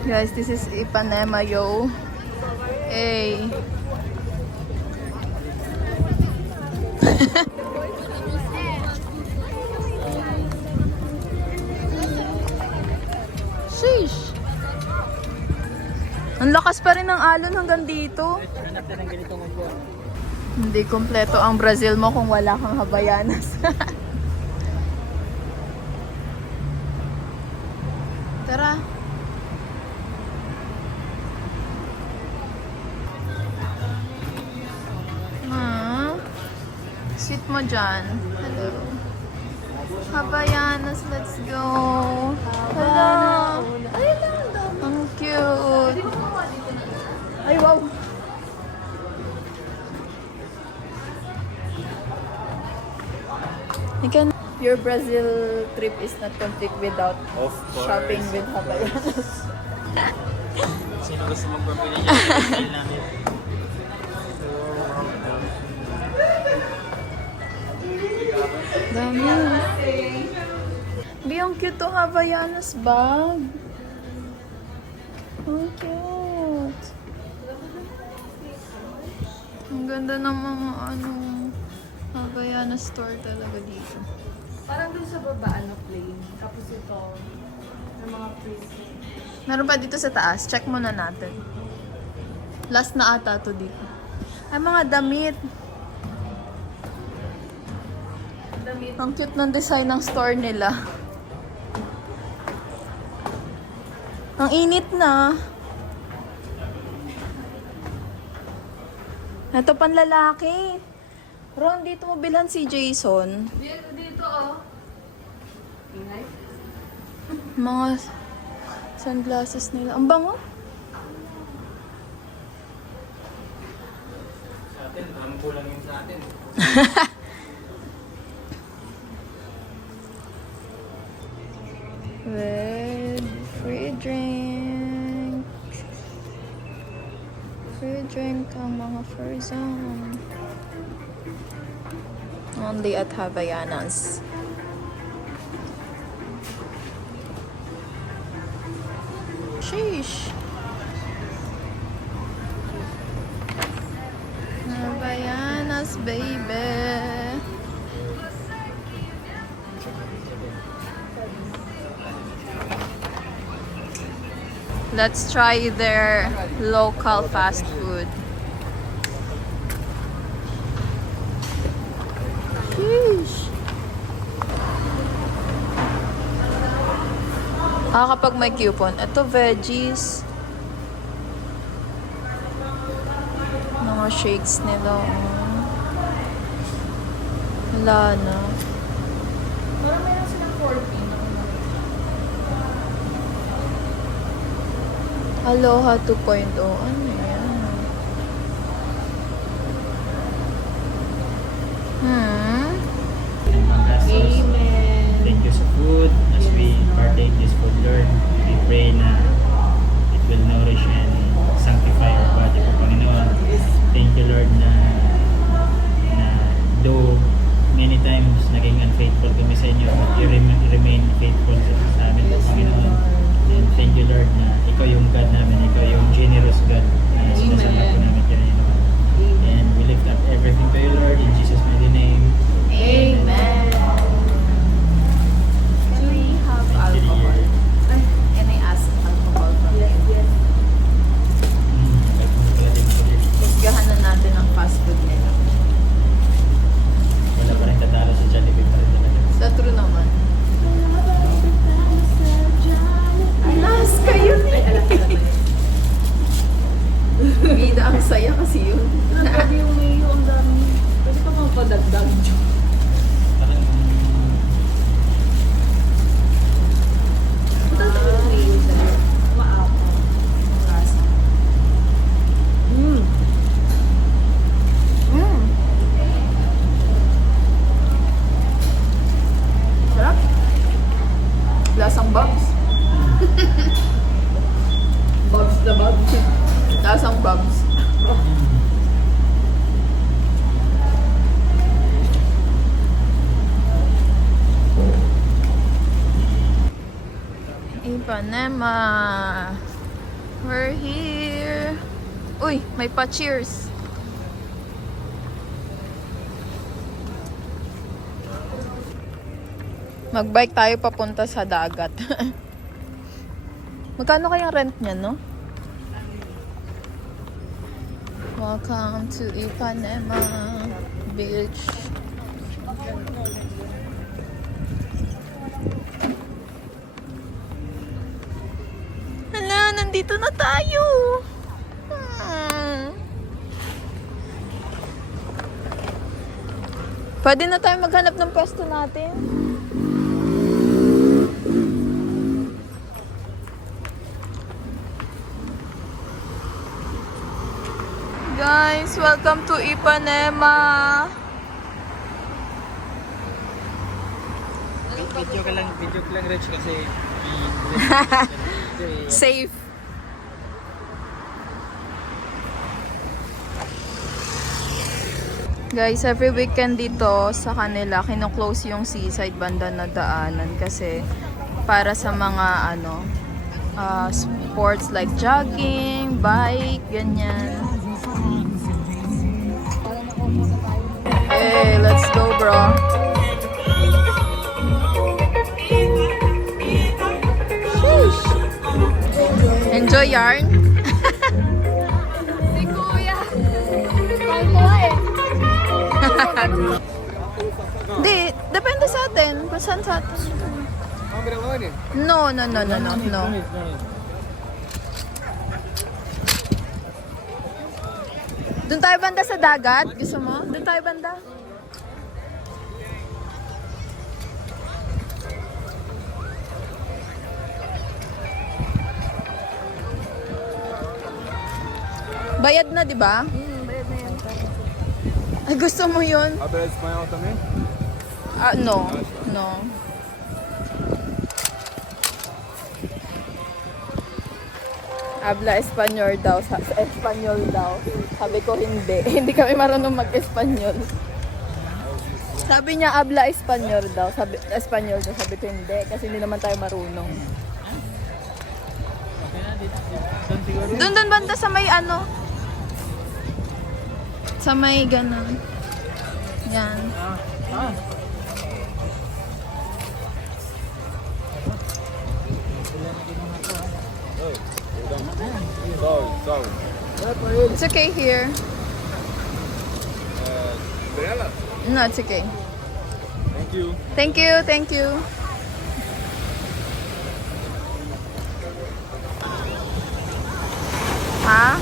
Guys, this is Ipanema, yo. Hey. Sheesh. Ang lakas pa rin ng alon hanggang dito. Hindi kompleto ang Brazil mo kung wala kang Havaianas. Tara. Sit mo dyan. Hello. Havaianas, let's go. Hello. Ay, ang cute. Ay, wow. Your Brazil trip is not complete without shopping with Havaianas. Sino gusto magpapili niya? Namin. Dami. Biyong cute to Havaianas bag. Ang cute. Ang ganda ng mga Havaianas store talaga dito. Parang dun sa baba, plain. Tapos ito, ng mga pretty. Meron pa dito sa taas. Check muna natin. Last na ata to dito. Ay, mga damit. Ang cute ng design ng store nila. Ang init na. Ito pang lalaki. Ron, dito mo bilhan si Jason. Dito, oh. Ingay? Mga sunglasses nila. Ang bango. Sa atin, parang kulang yun sa atin. With free drink. Free drink ang mga Frozen. Only at Havaianas. Sheesh. Havaianas, baby. Let's try their local fast food. Sheesh. Kapag may coupon. Ito, veggies. Mga shakes nila. Wala na. Parang meron silang 14. Aloha 2.0. Ano yan? Amen. Thank you sa food. As we partake this food, Lord, we pray na it will nourish and sanctify our body po, Panginoon. Thank you, Lord, na though many times naging unfaithful kami sa inyo, but you remain faithful sa amin po, Panginoon. And thank you, Lord, na ikaw yung God namin, ikaw yung generous God na sinasama po namin kayo, Lord. And we lift up everything to you, Lord, in Jesus' mighty name. Amen. Can we have alcohol? Can I ask alcohol from you? Husgahan na natin ang fast food nila. Wala pa rin tatalo sa Jollibee pa rin talaga. Sa true naman. Alas kayo Bida ang saya kasi yun. Grabe yung mayo, ang dami. Pwede ka mga padagdag. Parang Ito yung mayo sa'yo. Maapa. Rasa. Sarap. Lasang Bobs. Bobs na Bobs. Lasang Bobs. Ipanema. We're here. Uy, may pa-cheers. Mag-bike tayo papunta sa dagat. Magkano kayang rent niya, no? Welcome to Ipanema Beach. Hala, nandito na tayo. Pwede na tayo maghanap ng pwesto natin. Guys, welcome to Ipanema. Video ka lang, Rich, kasi Safe. Guys, every weekend dito sa kanila, kino-close yung seaside banda na daanan kasi para sa mga sports like jogging, bike, ganyan. Hey, let's go, bro. Sheesh. Enjoy yarn. Si Kuya. Kaltuwa eh. Hindi, depende sa atin. Kung saan sa atin. No. Doon tayo banda sa dagat? Gusto mo? Doon tayo banda? Bayad na, di ba? Bayad na yan. Ay, gusto mo yun? Habla espanhol também? No. Habla Espanyol daw. Espanyol daw. Sabi ko hindi. Hindi kami marunong mag-Espanyol. Sabi niya habla Espanyol daw. Espanyol daw. Sabi ko hindi. Kasi hindi naman tayo marunong. Doon banda sa may sa may ganun. Yan. Salve. It's okay here. Umbrella? No, it's okay. Thank you. Thank you. Ha?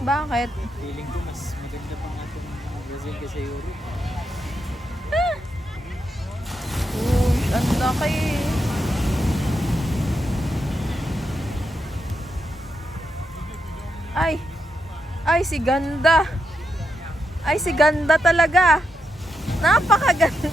Bakit? Feeling ko mas maganda pa nga itong Brazil kaysa Europe. Uy, ang laki. Ay, si ganda. Ay, si ganda talaga. Napakaganda.